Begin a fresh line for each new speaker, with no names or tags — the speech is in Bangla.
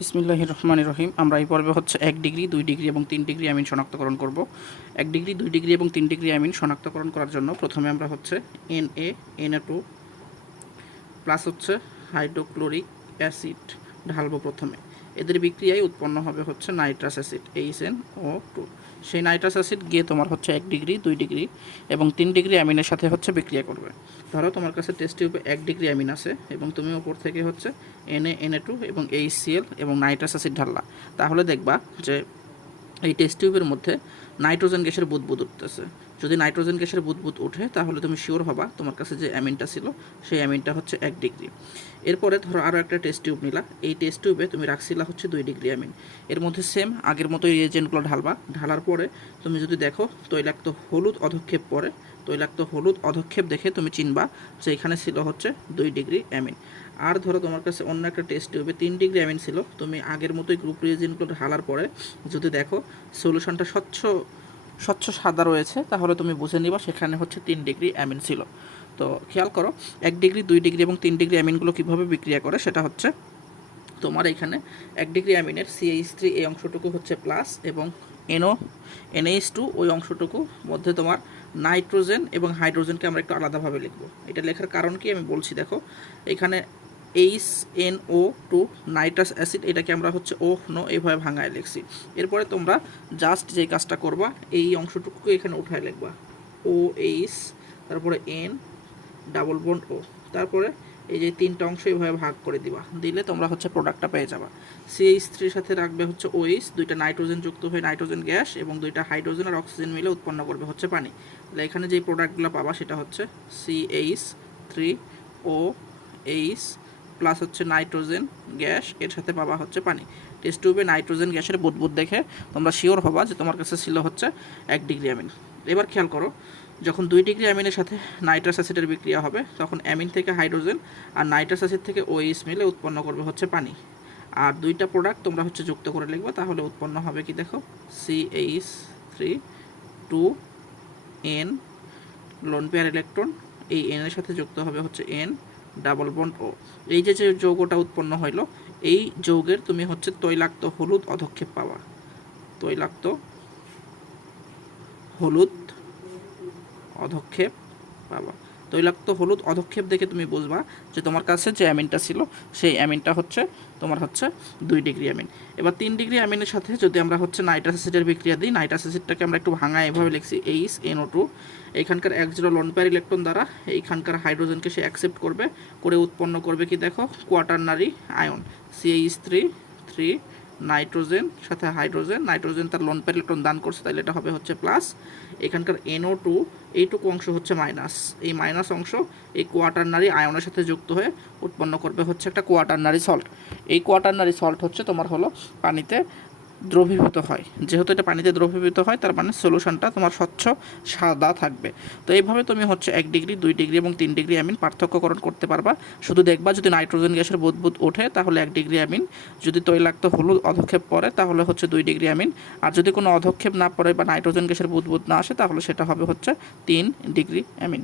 বিসমিল্লাহির রহমান রহিম। আমরা এই পর্বে হচ্ছে এক ডিগ্রি, দুই ডিগ্রি এবং তিন ডিগ্রি আমিন শনাক্তকরণ করব। এক ডিগ্রি, দুই ডিগ্রি এবং তিন ডিগ্রি আমিন শনাক্তকরণ করার জন্য প্রথমে আমরা হচ্ছে N A N two plus হচ্ছে হাইড্রোক্লোরিক অ্যাসিড ঢালবো প্রথমে। এদের বিক্রিয়ায় উৎপন্ন হবে হচ্ছে nitrous acid H N O two সেই নাইট্রাস অ্যাসিড গিয়ে তোমার হচ্ছে এক ডিগ্রি, দুই ডিগ্রি এবং তিন ডিগ্রি অ্যামিনের সাথে হচ্ছে বিক্রিয়া করবে। ধরো তোমার কাছে টেস্ট টিউবে এক ডিগ্রি অ্যামিন আছে এবং তুমি ওপর থেকে হচ্ছে N A N A two এবং এইচসিএল এবং নাইট্রাস অ্যাসিড ঢাললা। তাহলে দেখবা যে এই টেস্ট টিউবের মধ্যে নাইট্রোজেন গ্যাসের বুদবুদ উঠতেছে। যদি নাইট্রোজেন গ্যাসের বুদবুদ উঠে তাহলে তুমি শিওর হবা তোমার কাছে যে অ্যামিনটা ছিল, সেই অ্যামিনটা হচ্ছে এক ডিগ্রি। এরপরে ধরো আরও একটা টেস্ট টিউব নিলা। এই টেস্ট টিউবে তুমি রাখছিলা হচ্ছে দুই ডিগ্রি অ্যামিন। এর মধ্যে সেম আগের মতো রিয়েজেন্টগুলো ঢালবা। ঢালার পরে তুমি যদি দেখো তৈলাক্ত হলুদ অধক্ষেপ পরে, তৈলাক্ত হলুদ অধক্ষেপ দেখে তুমি চিনবা যে এখানে ছিল হচ্ছে দুই ডিগ্রি অ্যামিন। আর ধরো তোমার কাছে অন্য একটা টেস্ট টিউবে তিন ডিগ্রি অ্যামিন ছিল, তুমি আগের মতোই গ্রুপ রিয়েজেন্টগুলো ঢালার পরে যদি দেখো সলিউশনটা স্বচ্ছ স্বচ্ছ সাদা রয়েছে, তাহলে তুমি বুঝে নিবা সেখানে হচ্ছে তিন ডিগ্রি অ্যামিন ছিল। তো খেয়াল করো, এক ডিগ্রি, দুই ডিগ্রি এবং তিন ডিগ্রি অ্যামিনগুলো কীভাবে বিক্রিয়া করে সেটা হচ্ছে তোমার এখানে এক ডিগ্রি অ্যামিনের সিএইচ থ্রি এই অংশটুকু হচ্ছে প্লাস এবং এনও এনএইচ টু ওই অংশটুকু মধ্যে তোমার নাইট্রোজেন এবং হাইড্রোজেনকে আমরা একটু আলাদাভাবে লিখব। এটা লেখার কারণ কি আমি বলছি, দেখো, এখানে H N O two nitrous acid এটাকে আমরা হচ্ছে ও নো এইভাবে ভাঙায় লিখছি। এরপরে তোমরা জাস্ট যে কাজটা করবা, এই অংশটুকু এখানে উঠায় লিখবা। ও এইচ তারপরে এন ডাবল বন্ড ও তারপরে এই যে তিনটা অংশ এইভাবে ভাগ করে দিবা। দিলে তোমরা হচ্ছে প্রোডাক্টটা পেয়ে যাবা। সিএইচ থ্রির সাথে রাখবে হচ্ছে ওইস দুইটা নাইট্রোজেন যুক্ত হয়ে নাইট্রোজেন গ্যাস এবং দুইটা হাইড্রোজেন আর অক্সিজেন মিলে উৎপন্ন করবে হচ্ছে পানি। তাহলে এখানে যে প্রোডাক্টগুলো পাবা সেটা হচ্ছে C H three O H plus হচ্ছে নাইট্রোজেন গ্যাস এর সাথে পাবা হচ্ছে পানি। টেস্ট টিউবে নাইট্রোজেন গ্যাসের বুদবুদ দেখে তোমরা শিওর হবা যে তোমার কাছে ছিল হচ্ছে এক ডিগ্রি অ্যামিন এবার খেয়াল করো, যখন দুই ডিগ্রি অ্যামিনের সাথে নাইট্রাস অ্যাসিডের বিক্রিয়া হবে, তখন অ্যামিন থেকে হাইড্রোজেন আর নাইট্রাস অ্যাসিড থেকে ওইস মিলে উৎপন্ন করবে হচ্ছে পানি। আর দুইটা প্রোডাক্ট তোমরা হচ্ছে যুক্ত করে লিখবে, তাহলে উৎপন্ন হবে কি দেখো? C H three two N lone pair electron এই এন এর সাথে যুক্ত হবে হচ্ছে এন ডাবল বন্ড ও এই যে যে যৌগটা উৎপন্ন হইল, এই যৌগের তুমি হচ্ছে তৈলাক্ত হলুদ অধক্ষেপ পাওয়া তৈলাক্ত হলুদ অধক্ষেপ পাবা। তৈলাক্ত হলুদ অধক্ষেপ দেখে তুমি বুঝবা যে তোমার কাছে যে অ্যামিনটা ছিল, সেই অ্যামিনটা হচ্ছে, তোমার হচ্ছে দুই ডিগ্রি অ্যামিন। এবার তিন ডিগ্রি অ্যামিনের সাথে যদি আমরা হচ্ছে নাইট্রাস অ্যাসিডের বিক্রিয়া দিই, নাইট্রাস অ্যাসিডটাকে আমরা একটু ভাঙা এভাবে লিখছি এইচ এনও টু এইখানকার এক জিরো লন পেয়ার ইলেকট্রন দ্বারা এইখানকার হাইড্রোজেনকে সে অ্যাকসেপ্ট করবে, করে উৎপন্ন করবে কি দেখো quaternary ion C H three three nitrogen, সাথে হাইড্রোজেন। নাইট্রোজেন তার লোন পেয়ার ইলেকট্রন দান করছে তাহলে এটা হবে হচ্ছে প্লাস এখানকার এনও টু এইটুকু অংশ হচ্ছে মাইনাস এই মাইনাস অংশ এই কোয়াটারনারি আয়নের সাথে যুক্ত হয়ে উৎপন্ন করবে হচ্ছে একটা কোয়াটারনারি সল্ট এই কোয়াটারনারি সল্ট হচ্ছে তোমার হলো পানিতে দ্রবীভূত হয়। যেহেতু এটা পানিতে দ্রবীভূত হয়, তার মানে সলিউশনটা তোমার স্বচ্ছ, সাদা থাকবে। তো এইভাবে তুমি হচ্ছে এক ডিগ্রি, দুই ডিগ্রি এবং তিন ডিগ্রি অ্যামিন পার্থক্যকরণ করতে পারবা। শুধু দেখবা যদি নাইট্রোজেন গ্যাসের বুদবুদ ওঠে, তাহলে এক ডিগ্রি অ্যামিন যদি তৈলাক্ত হলুদ অধক্ষেপ পড়ে, তাহলে হচ্ছে দুই ডিগ্রি অ্যামিন আর যদি কোনো অধক্ষেপ না পড়ে বা নাইট্রোজেন গ্যাসের বুদবুদ না আসে, তাহলে সেটা হবে হচ্ছে তিন ডিগ্রি অ্যামিন